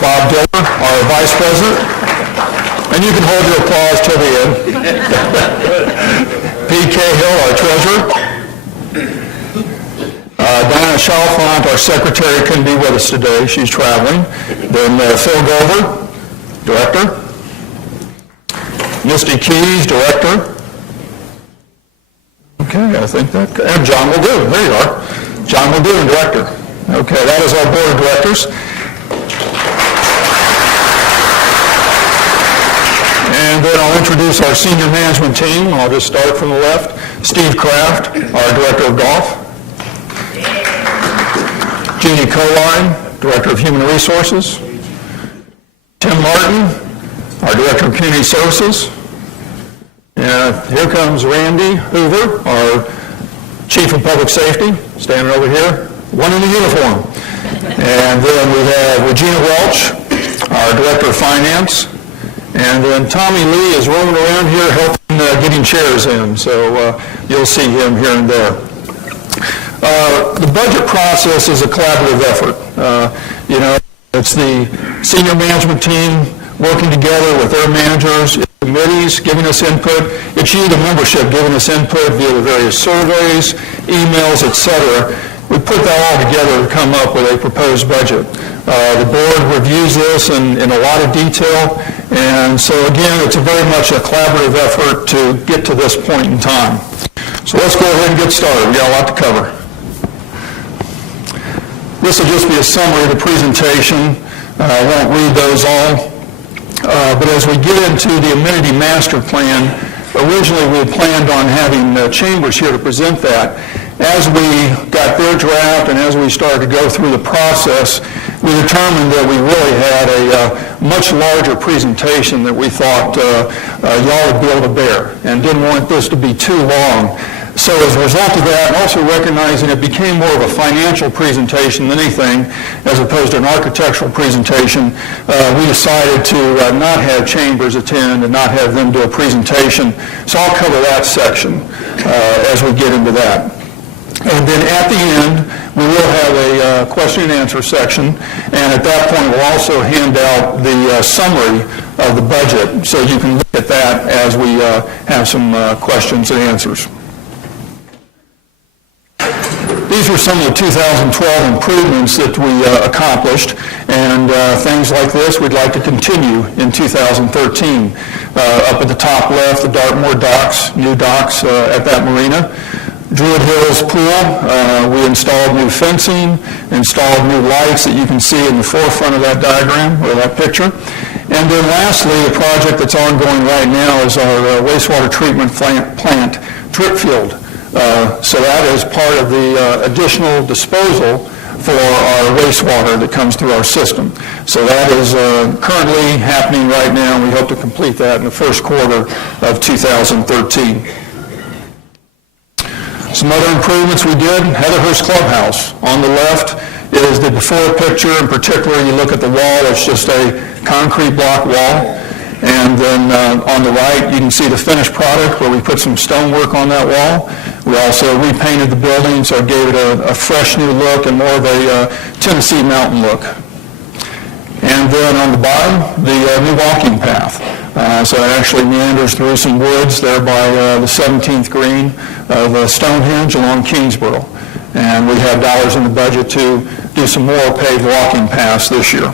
Bob Diller, our Vice President. And you can hold your applause till the end. Pete Cahill, our Treasurer. Diana Chalfant, our Secretary, couldn't be with us today. She's traveling. Then Phil Gover, Director. Misty Keys, Director. Okay, I think that, and John Muldoon, there you are. John Muldoon, Director. Okay, that is our Board of Directors. And then I'll introduce our senior management team. I'll just start from the left. Steve Kraft, our Director of Golf. Jeannie Coline, Director of Human Resources. Tim Martin, our Director of Community Services. And here comes Randy Hoover, our Chief of Public Safety, standing over here, one in the uniform. And then we have Regina Welch, our Director of Finance. And then Tommy Lee is roaming around here helping getting chairs in, so you'll see him here and there. The budget process is a collaborative effort. It's the senior management team working together with their managers, committees, giving us input. It's you, the membership, giving us input via the various surveys, emails, etc. We put that all together to come up with a proposed budget. The board reviews this in a lot of detail, and so again, it's very much a collaborative effort to get to this point in time. So let's go ahead and get started. We've got a lot to cover. This will just be a summary of the presentation. I won't read those all. But as we get into the amenity master plan, originally we had planned on having Chambers here to present that. As we got their draft and as we started to go through the process, we determined that we really had a much larger presentation that we thought y'all would be able to bear and didn't want this to be too long. So as a result of that, and also recognizing it became more of a financial presentation than anything, as opposed to an architectural presentation, we decided to not have Chambers attend and not have them do a presentation. So I'll cover that section as we get into that. And then at the end, we will have a question and answer section, and at that point we'll also hand out the summary of the budget, so you can look at that as we have some questions and answers. These were some of the 2012 improvements that we accomplished, and things like this we'd like to continue in 2013. Up at the top left, the Dartmoor docks, new docks at that marina. Druid Hills Pool, we installed new fencing, installed new lights that you can see in the forefront of that diagram, or that picture. And then lastly, a project that's ongoing right now is our wastewater treatment plant drip field. So that is part of the additional disposal for our wastewater that comes through our system. So that is currently happening right now, and we hope to complete that in the first quarter of 2013. Some other improvements we did, Heatherhurst Clubhouse. On the left is the before picture. In particular, you look at the wall, it's just a concrete block wall. And then on the right, you can see the finished product where we put some stonework on that wall. We also repainted the building, so it gave it a fresh new look and more of a Tennessee mountain look. And then on the bottom, the new walking path. So it actually meanders through some woods there by the 17th green of Stonehenge along Kingsborough. And we have dollars in the budget to do some more paved walking paths this year.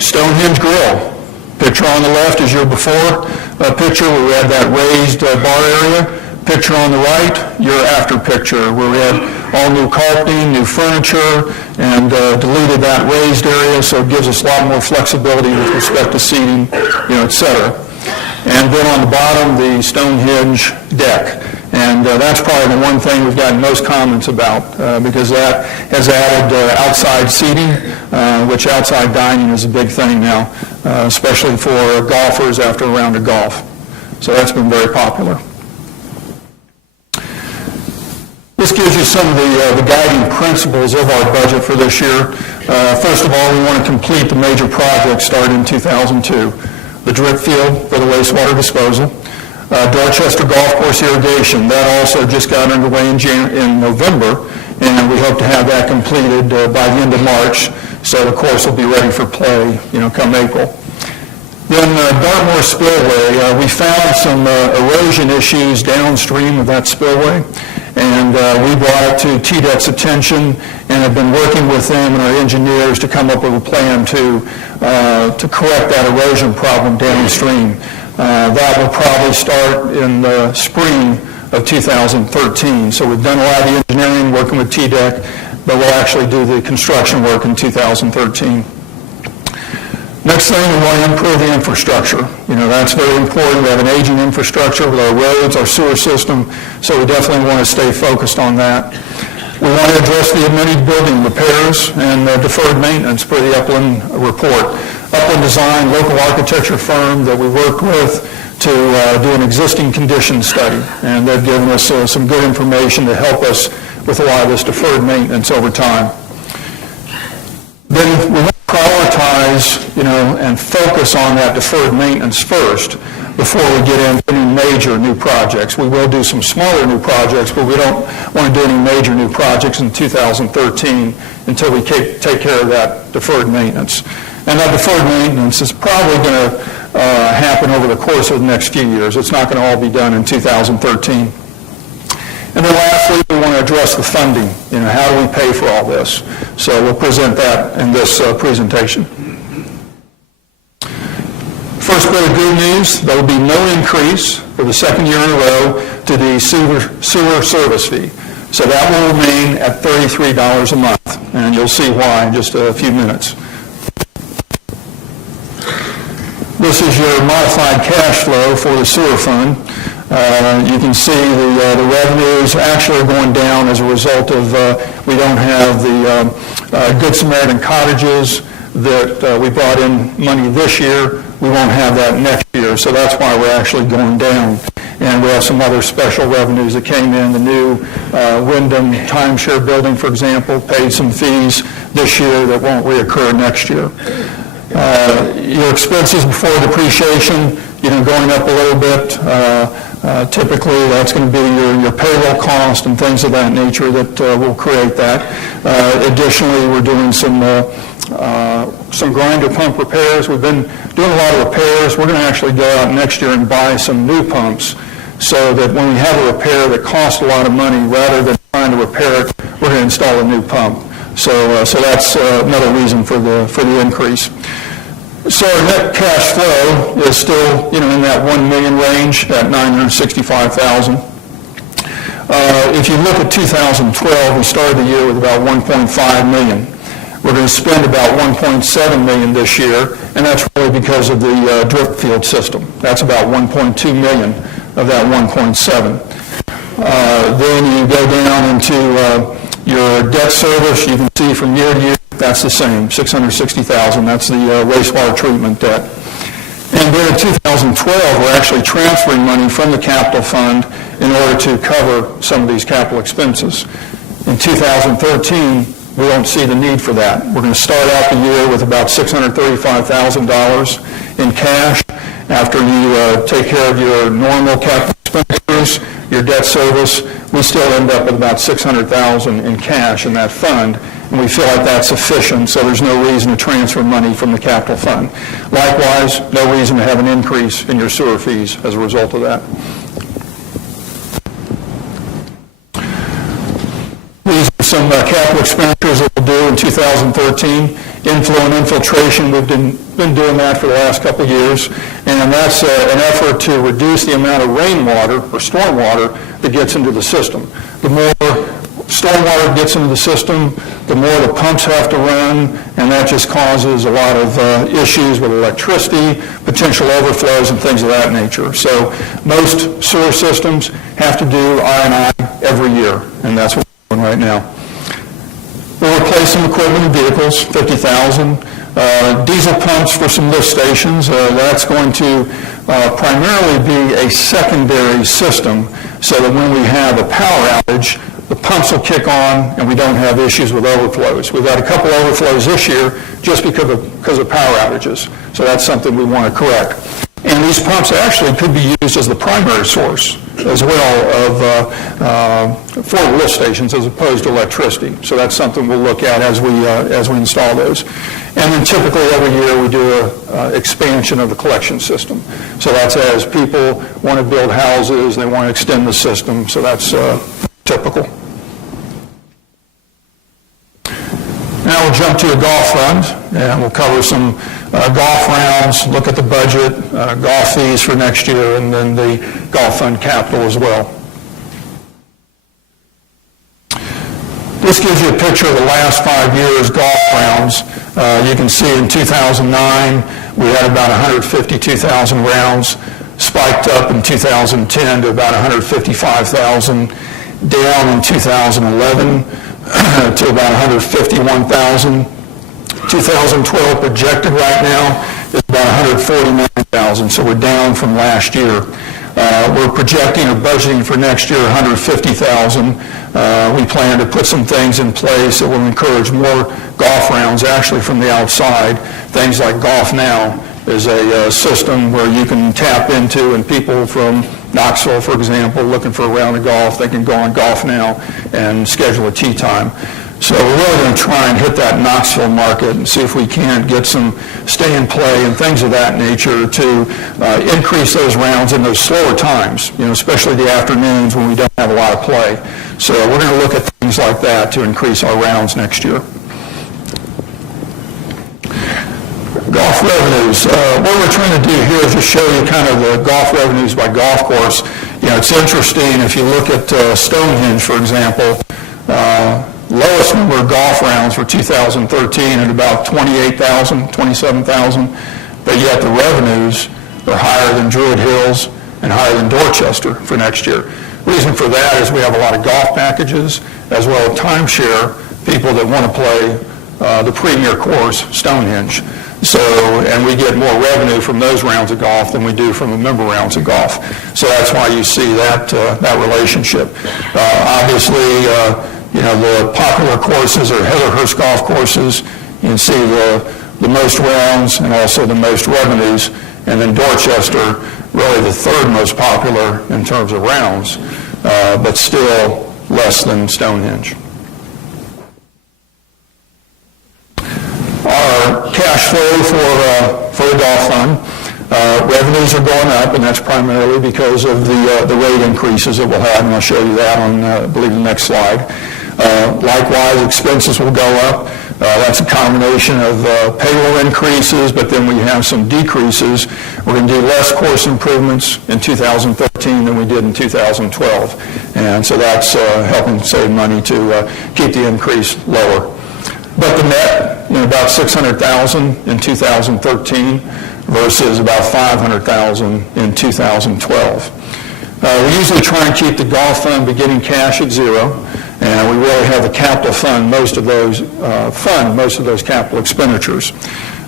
Stonehenge Grill. Picture on the left is your before picture where we had that raised bar area. Picture on the right, your after picture where we had all new carpeting, new furniture, and deleted that raised area, so it gives us a lot more flexibility with respect to seating, etc. And then on the bottom, the Stonehenge deck. And that's probably the one thing we've gotten most comments about because that has added outside seating, which outside dining is a big thing now, especially for golfers after a round of golf. So that's been very popular. This gives you some of the guiding principles of our budget for this year. First of all, we want to complete the major projects started in 2002. The drip field for the wastewater disposal. Dorchester Golf Course irrigation, that also just got underway in November, and we hope to have that completed by the end of March, so the course will be ready for play, come April. Then Dartmoor Spillway, we found some erosion issues downstream of that spillway, and we brought it to TDEC's attention and have been working with them and our engineers to come up with a plan to correct that erosion problem downstream. That will probably start in the spring of 2013. So we've done a lot of the engineering working with TDEC, but we'll actually do the construction work in 2013. Next thing, we want to improve the infrastructure. That's very important. We have an aging infrastructure with our roads, our sewer system, so we definitely want to stay focused on that. We want to address the amenities building repairs and deferred maintenance per the Upland report. Upland Design, local architecture firm that we worked with to do an existing condition study, and they've given us some good information to help us with a lot of this deferred maintenance over time. Then we want to prioritize, and focus on that deferred maintenance first before we get into any major new projects. We will do some smaller new projects, but we don't want to do any major new projects in 2013 until we take care of that deferred maintenance. And that deferred maintenance is probably going to happen over the course of the next few years. It's not going to all be done in 2013. And then lastly, we want to address the funding. How do we pay for all this? So we'll present that in this presentation. First bit of good news, there will be no increase for the second year in a row to the sewer service fee. So that will remain at $33 a month, and you'll see why in just a few minutes. This is your modified cash flow for the sewer fund. You can see the revenues actually are going down as a result of we don't have the Good Samaritan cottages that we brought in money this year. We won't have that next year, so that's why we're actually going down. And we have some other special revenues that came in. The new Wyndham timeshare building, for example, paid some fees this year that won't reoccur next year. Your expenses before depreciation, going up a little bit. Typically, that's going to be your payroll cost and things of that nature that will create that. Additionally, we're doing some grinder pump repairs. We've been doing a lot of repairs. We're going to actually go out next year and buy some new pumps so that when we have a repair that costs a lot of money, rather than trying to repair it, we're going to install a new pump. So that's another reason for the increase. So our net cash flow is still, in that $1 million range, at $965,000. If you look at 2012, we started the year with about $1.5 million. We're going to spend about $1.7 million this year, and that's really because of the drip field system. That's about $1.2 million of that $1.7. Then you go down into your debt service. You can see from year to year, that's the same, $660,000. That's the wastewater treatment debt. And then in 2012, we're actually transferring money from the capital fund in order to cover some of these capital expenses. In 2013, we don't see the need for that. We're going to start out the year with about $635,000 in cash. After you take care of your normal capital expenditures, your debt service, we still end up with about $600,000 in cash in that fund, and we feel like that's sufficient, so there's no reason to transfer money from the capital fund. Likewise, no reason to have an increase in your sewer fees as a result of that. These are some capital expenditures that we'll do in 2013. Inflow and infiltration, we've been doing that for the last couple of years, and that's an effort to reduce the amount of rainwater or stormwater that gets into the system. The more stormwater gets into the system, the more the pumps have to run, and that just causes a lot of issues with electricity, potential overflows, and things of that nature. So most sewer systems have to do I&I every year, and that's what we're doing right now. We'll replace some equipment and vehicles, $50,000. Diesel pumps for some lift stations. That's going to primarily be a secondary system so that when we have a power outage, the pumps will kick on and we don't have issues with overflows. We've got a couple overflows this year just because of power outages. So that's something we want to correct. And these pumps actually could be used as the primary source as well for lift stations as opposed to electricity. So that's something we'll look at as we install those. And then typically every year we do an expansion of the collection system. So that's as people want to build houses, they want to extend the system. So that's typical. Now we'll jump to the golf fund, and we'll cover some golf rounds, look at the budget, golf fees for next year, and then the golf fund capital as well. This gives you a picture of the last 5 years golf rounds. You can see in 2009 we had about 152,000 rounds, spiked up in 2010 to about 155,000, down in 2011 to about 151,000. 2012 projected right now is about 149,000, so we're down from last year. We're projecting or budgeting for next year 150,000. We plan to put some things in place that will encourage more golf rounds actually from the outside. Things like Golf Now is a system where you can tap into, and people from Knoxville, for example, looking for a round of golf, they can go on Golf Now and schedule a tee time. So we're really going to try and hit that Knoxville market and see if we can't get some stay and play and things of that nature to increase those rounds in those slower times, especially the afternoons when we don't have a lot of play. So we're going to look at things like that to increase our rounds next year. Golf revenues. What we're trying to do here is to show you kind of the golf revenues by golf course. It's interesting if you look at Stonehenge, for example, lowest number of golf rounds for 2013 at about 28,000, 27,000, but yet the revenues are higher than Druid Hills and higher than Dorchester for next year. Reason for that is we have a lot of golf packages as well as timeshare people that want to play the premier course, Stonehenge. So, and we get more revenue from those rounds of golf than we do from the member rounds of golf. So that's why you see that relationship. Obviously, the popular courses are Heatherhurst golf courses. You can see the most rounds and also the most revenues. And then Dorchester, really the third most popular in terms of rounds, but still less than Stonehenge. Our cash flow for the golf fund, revenues are going up, and that's primarily because of the rate increases that we'll have, and I'll show you that on, I believe, the next slide. Likewise, expenses will go up. That's a combination of payroll increases, but then we have some decreases. We're going to do less course improvements in 2013 than we did in 2012, and so that's helping save money to keep the increase lower. But the net, about 600,000 in 2013 versus about 500,000 in 2012. We usually try and keep the golf fund beginning cash at zero, and we really have the capital fund most of those capital expenditures.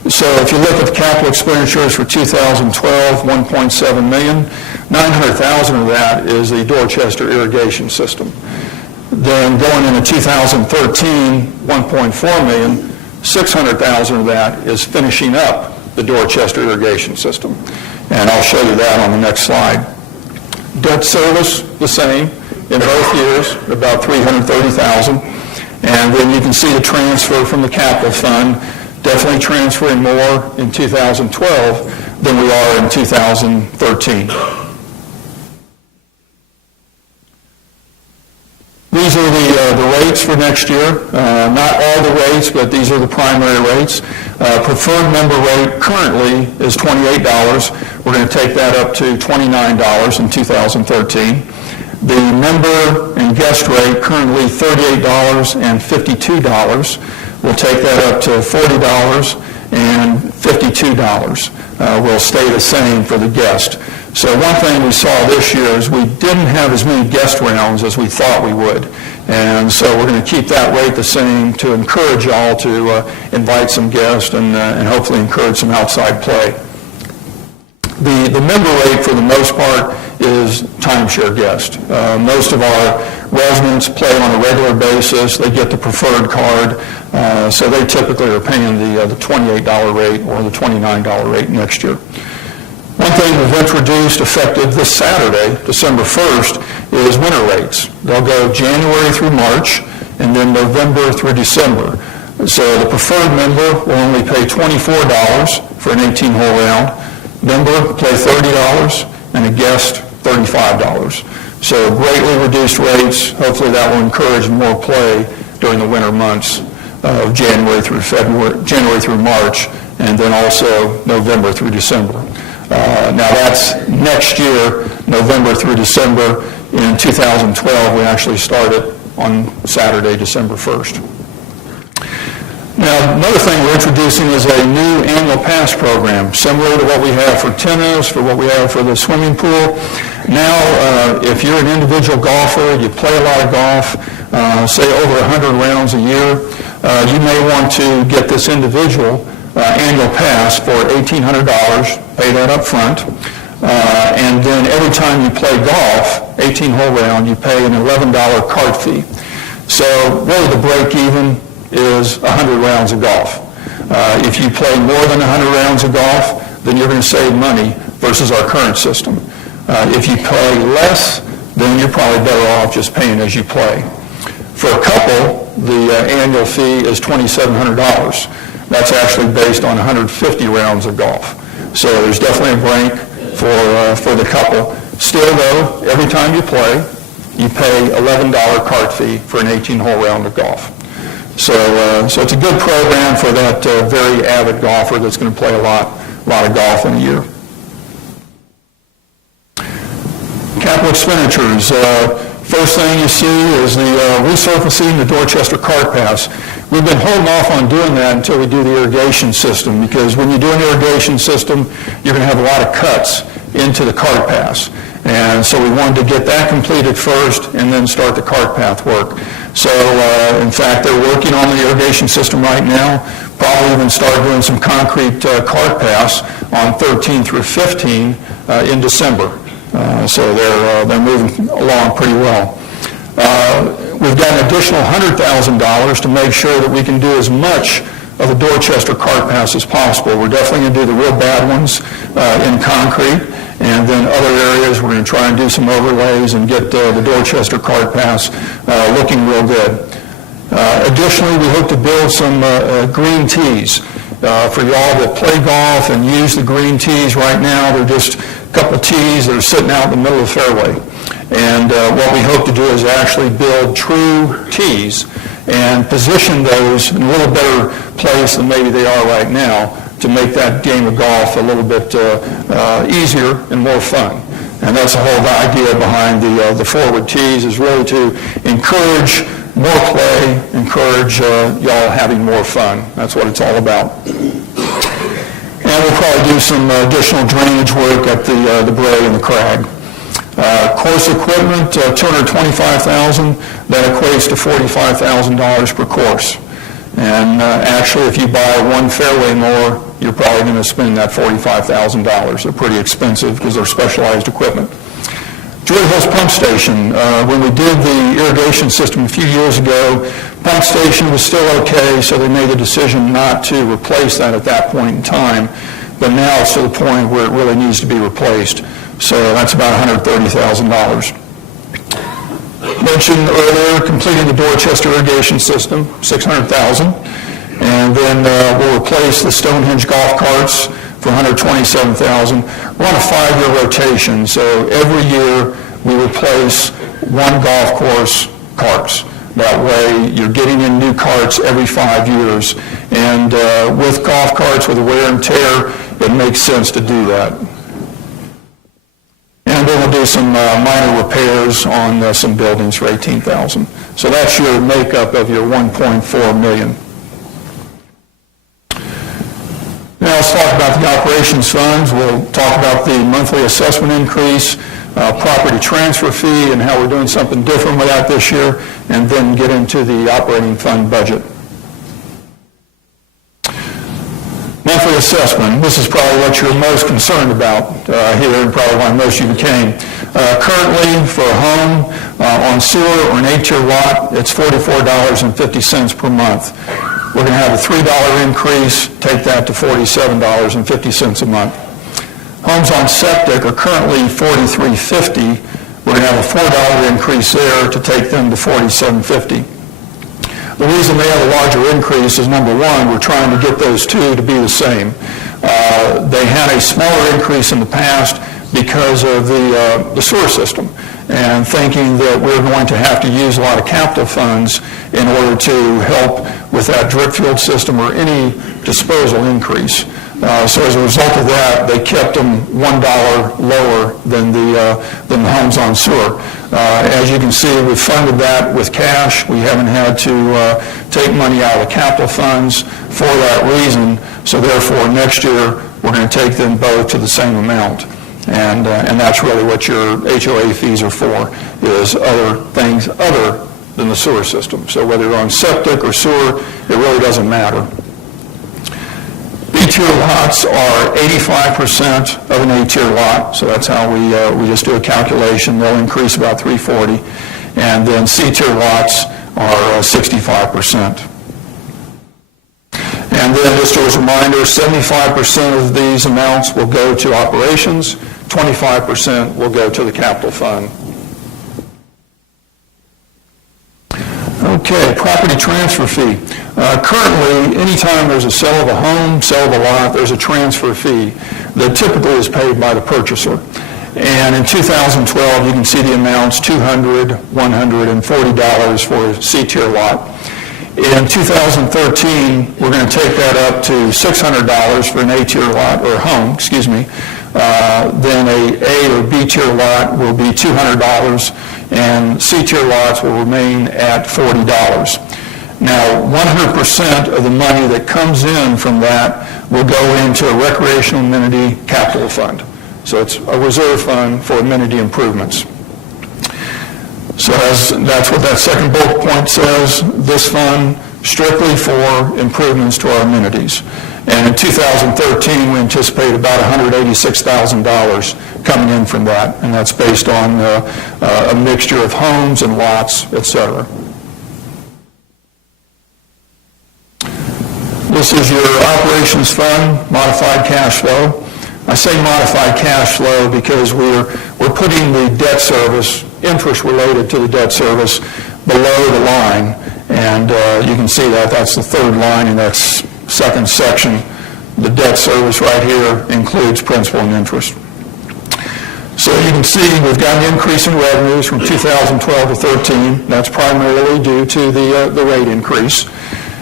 So if you look at the capital expenditures for 2012, 1.7 million, 900,000 of that is the Dorchester irrigation system. Then going into 2013, 1.4 million, 600,000 of that is finishing up the Dorchester irrigation system. And I'll show you that on the next slide. Debt service, the same in both years, about 330,000. And then you can see the transfer from the capital fund, definitely transferring more in 2012 than we are in 2013. These are the rates for next year. Not all the rates, but these are the primary rates. Preferred member rate currently is $28. We're going to take that up to $29 in 2013. The member and guest rate currently $38 and $52. We'll take that up to $40 and $52. Will stay the same for the guest. So one thing we saw this year is we didn't have as many guest rounds as we thought we would. And so we're going to keep that rate the same to encourage y'all to invite some guests and hopefully encourage some outside play. The member rate for the most part is timeshare guest. Most of our residents play on a regular basis. They get the preferred card. So they typically are paying the $28 rate or the $29 rate next year. One thing we've introduced effective this Saturday, December 1st, is winter rates. They'll go January through March and then November through December. So the preferred member will only pay $24 for an 18-hole round. Member pay $30 and a guest $35. So greatly reduced rates. Hopefully that will encourage more play during the winter months of January through March, and then also November through December. Now that's next year, November through December. In 2012, we actually started on Saturday, December 1st. Now, another thing we're introducing is a new annual pass program, similar to what we have for tennis, for what we have for the swimming pool. Now, if you're an individual golfer, you play a lot of golf, say over 100 rounds a year, you may want to get this individual annual pass for $1,800, pay that up front, and then every time you play golf, 18-hole round, you pay an $11 cart fee. So really the break-even is 100 rounds of golf. If you play more than 100 rounds of golf, then you're going to save money versus our current system. If you play less, then you're probably better off just paying as you play. For a couple, the annual fee is $2,700. That's actually based on 150 rounds of golf. So there's definitely a break for the couple. Still, though, every time you play, you pay $11 cart fee for an 18-hole round of golf. So it's a good program for that very avid golfer that's going to play a lot of golf in a year. Capital expenditures. First thing you see is the resurfacing the Dorchester cart pass. We've been holding off on doing that until we do the irrigation system, because when you do an irrigation system, you're going to have a lot of cuts into the cart pass. And so we wanted to get that completed first and then start the cart path work. So in fact, they're working on the irrigation system right now, probably even start doing some concrete cart paths on 13 through 15 in December. So they're moving along pretty well. We've got an additional $100,000 to make sure that we can do as much of the Dorchester cart paths as possible. We're definitely going to do the real bad ones in concrete, and then other areas we're going to try and do some overlays and get the Dorchester cart paths looking real good. Additionally, we hope to build some green tees. For y'all that play golf and use the green tees right now, they're just a couple tees that are sitting out in the middle of the fairway. And what we hope to do is actually build true tees and position those in a little better place than maybe they are right now to make that game of golf a little bit easier and more fun. And that's the whole idea behind the forward tees, is really to encourage more play, encourage y'all having more fun. That's what it's all about. And we'll probably do some additional drainage work at the Bray and the Crag. Course equipment, $225,000. That equates to $45,000 per course. And actually, if you buy one fairway mower, you're probably going to spend that $45,000. They're pretty expensive because they're specialized equipment. Druid Hills Pump Station, when we did the irrigation system a few years ago, pump station was still okay, so they made the decision not to replace that at that point in time. But now it's to the point where it really needs to be replaced. So that's about $130,000. Mentioned earlier, completing the Dorchester irrigation system, $600,000. And then we'll replace the Stonehenge golf carts for $127,000. We're on a 5-year rotation, so every year we replace one golf course carts. That way you're getting in new carts every 5 years. And with golf carts, with the wear and tear, it makes sense to do that. And then we'll do some minor repairs on some buildings for $18,000. So that's your makeup of your $1.4 million. Now let's talk about the operations funds. We'll talk about the monthly assessment increase, property transfer fee, and how we're doing something different with that this year, and then get into the operating fund budget. Monthly assessment. This is probably what you're most concerned about here, and probably why most of you came. Currently, for a home on sewer or an 8-tier lot, it's $44.50 per month. We're going to have a $3 increase, take that to $47.50 a month. Homes on septic are currently $43.50. We're going to have a $4 increase there to take them to $47.50. The reason they have a larger increase is, number one, we're trying to get those two to be the same. They had a smaller increase in the past because of the sewer system, and thinking that we're going to have to use a lot of capital funds in order to help with that drip field system or any disposal increase. So as a result of that, they kept them $1 lower than the homes on sewer. As you can see, we've funded that with cash. We haven't had to take money out of the capital funds for that reason. So therefore, next year, we're going to take them both to the same amount. And that's really what your HOA fees are for, is other things other than the sewer system. So whether you're on septic or sewer, it really doesn't matter. B-tier lots are 85% of an A-tier lot, so that's how we just do a calculation. They'll increase about $340. And then C-tier lots are 65%. And then just as a reminder, 75% of these amounts will go to operations, 25% will go to the capital fund. Okay, property transfer fee. Currently, anytime there's a sale of a home, sale of a lot, there's a transfer fee that typically is paid by the purchaser. And in 2012, you can see the amounts, $200, $140 for a C-tier lot. In 2013, we're going to take that up to $600 for an A-tier lot, or home, excuse me. Then a or B-tier lot will be $200, and C-tier lots will remain at $40. Now, 100% of the money that comes in from that will go into a recreational amenity capital fund. So it's a reserve fund for amenity improvements. So that's what that second bullet point says. This fund strictly for improvements to our amenities. And in 2013, we anticipate about $186,000 coming in from that, and that's based on a mixture of homes and lots, et cetera. This is your operations fund, modified cash flow. I say modified cash flow because we're putting the debt service, interest related to the debt service, below the line. And you can see that that's the third line in that second section. The debt service right here includes principal and interest. So you can see we've got an increase in revenues from 2012 to 13. That's primarily due to the rate increase.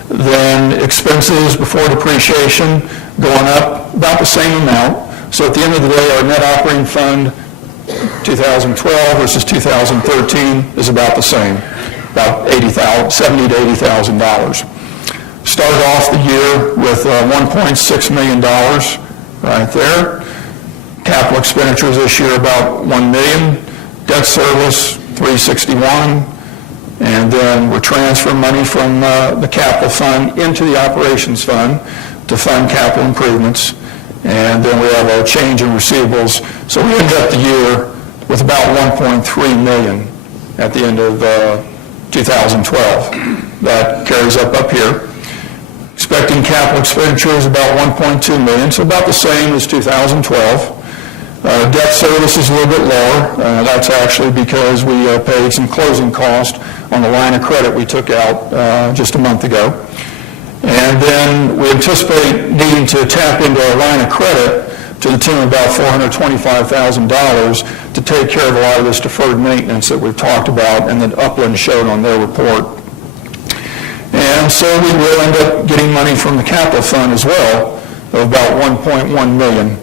Then expenses before depreciation going up about the same amount. So at the end of the day, our net operating fund 2012 versus 2013 is about the same, about $70,000 to $80,000. Started off the year with $1.6 million right there. Capital expenditures this year about $1 million. Debt service $361. And then we're transferring money from the capital fund into the operations fund to fund capital improvements. And then we have a change in receivables. So we end up the year with about $1.3 million at the end of 2012. That carries up here. Expecting capital expenditures about $1.2 million, so about the same as 2012. Debt service is a little bit lower. That's actually because we paid some closing cost on the line of credit we took out just a month ago. And then we anticipate needing to tap into our line of credit to the tune of about $425,000 to take care of a lot of this deferred maintenance that we've talked about and that Upland showed on their report. And so we will end up getting money from the capital fund as well of about $1.1 million.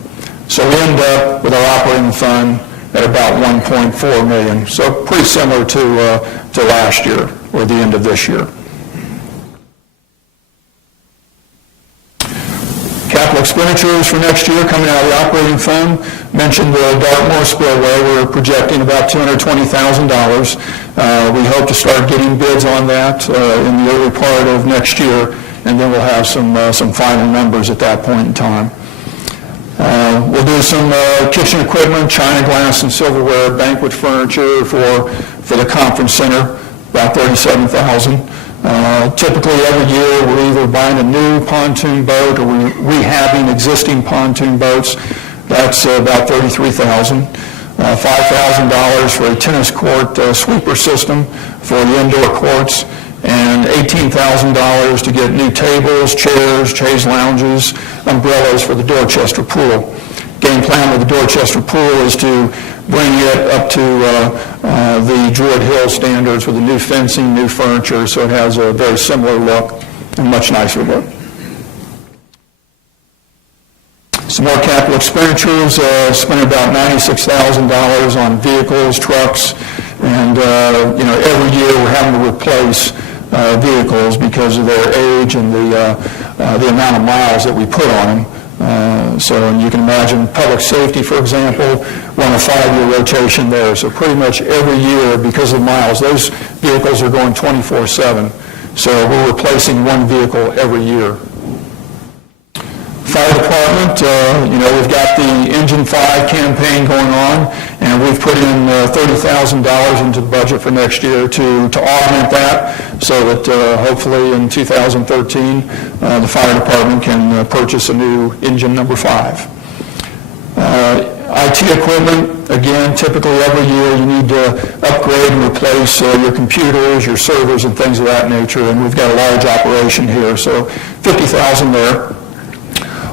So we end up with our operating fund at about $1.4 million. So pretty similar to last year or the end of this year. Capital expenditures for next year coming out of the operating fund. Mentioned the Dartmoor Spillway. We're projecting about $220,000. We hope to start getting bids on that in the early part of next year, and then we'll have some final numbers at that point in time. We'll do some kitchen equipment, china, glass, and silverware, banquet furniture for the conference center, about $37,000. Typically every year we're either buying a new pontoon boat or we're rehabbing existing pontoon boats That's about $33,000. $5,000 for a tennis court sweeper system for the indoor courts, and $18,000 to get new tables, chairs, chaise lounges, umbrellas for the Dorchester pool. Game plan with the Dorchester pool is to bring it up to the Druid Hill standards with the new fencing, new furniture, so it has a very similar look and much nicer look. Some more capital expenditures, spent about $96,000 on vehicles, trucks, and every year we're having to replace vehicles because of their age and the amount of miles that we put on them. So you can imagine public safety, for example, run a 5-year rotation there. So pretty much every year, because of miles, those vehicles are going 24/7. So we're replacing one vehicle every year. Fire department, we've got the Engine 5 campaign going on, and we've put in $30,000 into the budget for next year to augment that, so that hopefully in 2013 the fire department can purchase a new engine number 5. IT equipment, again, typically every year you need to upgrade and replace your computers, your servers, and things of that nature, and we've got a large operation here, so $50,000 there.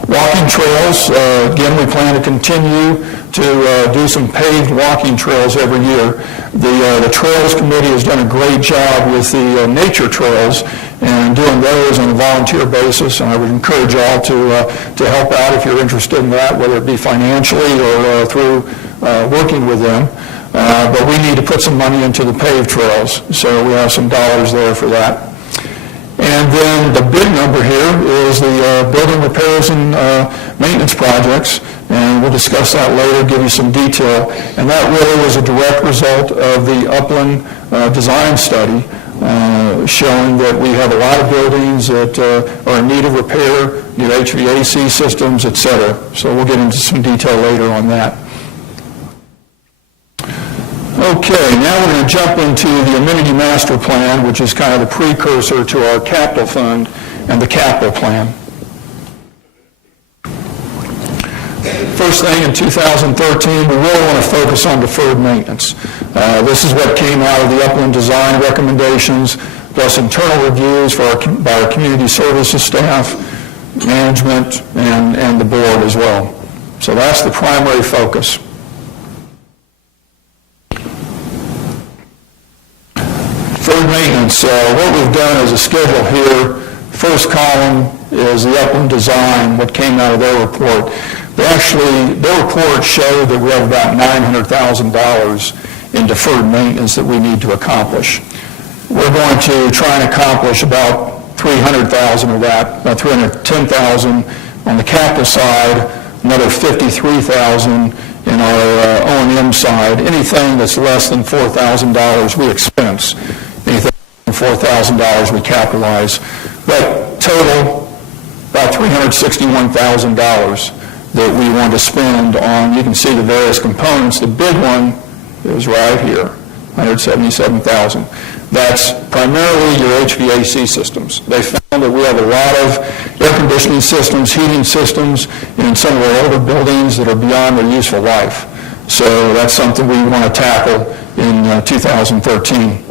Walking trails, again, we plan to continue to do some paved walking trails every year. The Trails Committee has done a great job with the nature trails and doing those on a volunteer basis, and I would encourage you all to help out if you're interested in that, whether it be financially or through working with them. But we need to put some money into the paved trails, so we have some dollars there for that. And then the big number here is the building repairs and maintenance projects, and we'll discuss that later, give you some detail. And that really was a direct result of the Upland design study, showing that we have a lot of buildings that are in need of repair, new HVAC systems, et cetera. So we'll get into some detail later on that. Okay, now we're going to jump into the Amenity Master Plan, which is kind of the precursor to our capital fund and the capital plan. First thing in 2013, we really want to focus on deferred maintenance. This is what came out of the Upland design recommendations, plus internal reviews by our community services staff, management, and the board as well. So that's the primary focus. Deferred maintenance, what we've done is a schedule here. First column is the Upland design, what came out of their report. Their report showed that we have about $900,000 in deferred maintenance that we need to accomplish. We're going to try and accomplish about $300,000 of that, about $310,000 on the capital side, another $53,000 in our O&M side. Anything that's less than $4,000 we expense. Anything $4,000 we capitalize, but total about $361,000 that we want to spend on. You can see the various components. The big one is right here, $177,000. That's primarily your HVAC systems. They found that we have a lot of air conditioning systems, heating systems in some of our older buildings that are beyond their useful life. So that's something we want to tackle in 2013.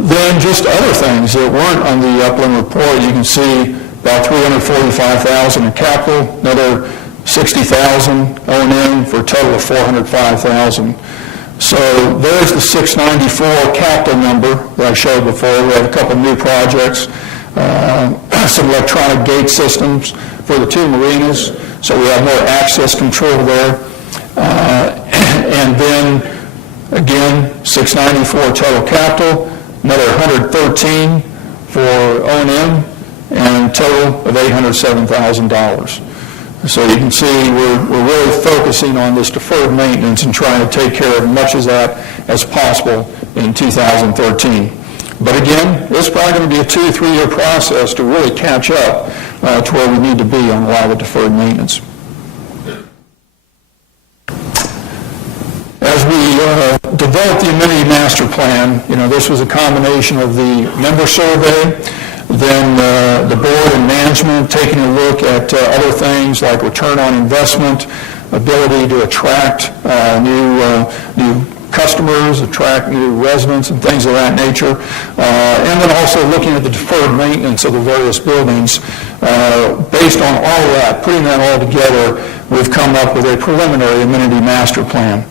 Then just other things that weren't on the Upland report. You can see about $345,000 in capital, another $60,000 O&M for a total of $405,000. So there's the 694 capital number that I showed before. We have a couple new projects, some electronic gate systems for the 2 marinas, so we have more access control there. And then again, 694 total capital, another 113 for O&M, and total of $807,000. So you can see we're really focusing on this deferred maintenance and trying to take care of as much of that as possible in 2013. But again, this is probably going to be a 2 or 3 year process to really catch up to where we need to be on a lot of the deferred maintenance. As we developed the Amenity Master Plan, this was a combination of the member survey, then the board and management taking a look at other things like return on investment, ability to attract new customers, attract new residents and things of that nature. And then also looking at the deferred maintenance of the various buildings. Based on all of that, putting that all together, we've come up with a preliminary amenity master plan.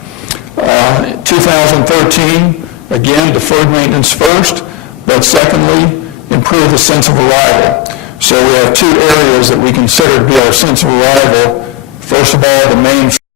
2013, again, deferred maintenance first, but secondly, improve the sense of arrival. So we have two areas that we consider to be our sense of arrival. First of all, the main